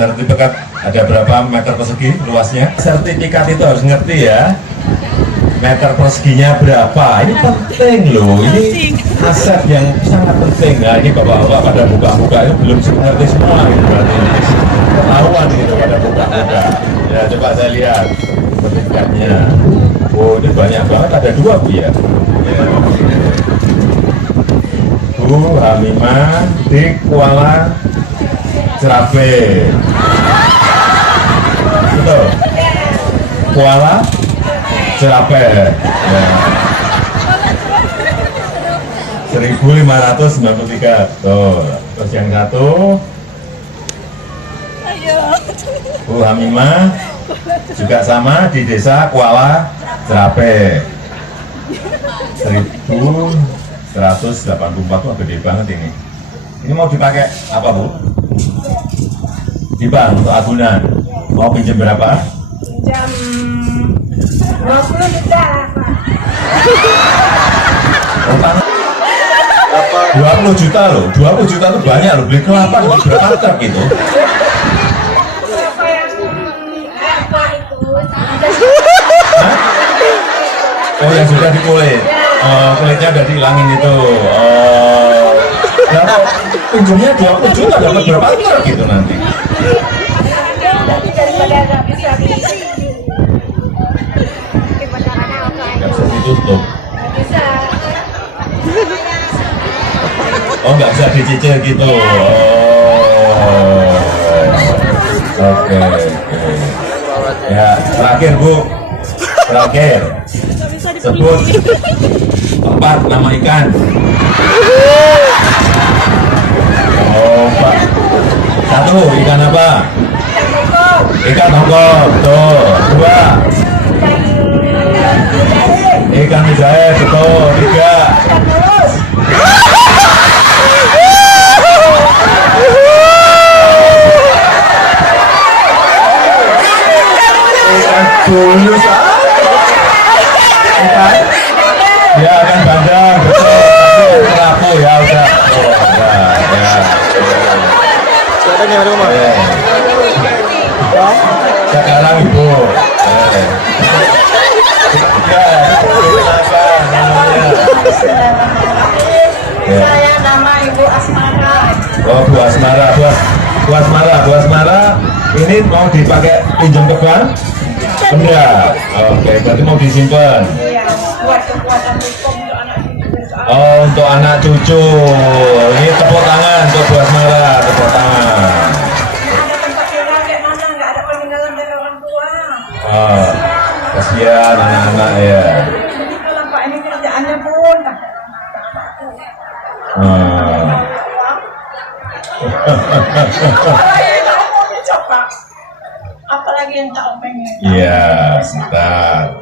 Sertifikat ada berapa meter persegi luasnya? Sertifikat itu harus ngerti ya. Meter perseginya berapa? Ini penting loh. Ini aset yang sangat penting. Nah ini bapak-bapak pada buka-buka itu belum ngerti semua gitu berarti. Ketahuan gitu pada buka-buka. Ya coba saya lihat sertifikatnya. Oh ini banyak banget. Ada 2 Bu ya. Bu Hamimah di Kuala Cerape. Betul. Kuala Cerape. Ya. 1593. Tuh. Terus yang satu Bu Hamimah juga sama di desa Kuala Cerape. 1184 tuh gede banget ini. Ini mau dipakai apa Bu? Di bank untuk agunan. Mau pinjam berapa? Pinjam 20 juta lah Pak. Utang 20 juta loh. 20 juta itu banyak loh. Beli kelapa berapa truk gitu. Siapa yang apa itu? Oh yang sudah dikulit. Oh, kulitnya udah dihilangin itu. Oh. Nah, pinjamnya 20 juta dapat berapa truk gitu nanti? Tapi daripada nggak bisa gimana apa Nggak itu? bisa ditutup. Nggak bisa. Oh nggak bisa dicicil gitu. Oh. Oke. Ya terakhir Bu. Terakhir. Sebut 4 nama ikan. Oh Pak. 1 ikan apa? Ikan tongkol. Betul. 2 ikan mujair. Betul. 3 ikan bulus. Ikan? Ya kan bandeng. Betul. Kerapu ya udah. Oh, udah. Ya. Siapa yang rumah? Sekarang Ibu. Ya, apa namanya? Ya. Saya nama Ibu Asmara. Oh, Bu Asmara, Bu Asmara, ini mau dipakai pinjam ke bank? Enggak. Oke, berarti mau disimpan. Iya, buat kekuatan hukum untuk anak cucu. Oh, untuk anak cucu. Ini tepuk tangan untuk Bu Asmara, tepuk tangan. Ada tempat tinggal kayak mana? Nggak ada peninggalan dari orang tua. Oh, kasihan anak-anak ya. Jadi kalau Pak ini kerjaannya pun tak ada. Oh. Apalagi yang tak mau coba. Apalagi yang tak pengen. Iya, sebentar.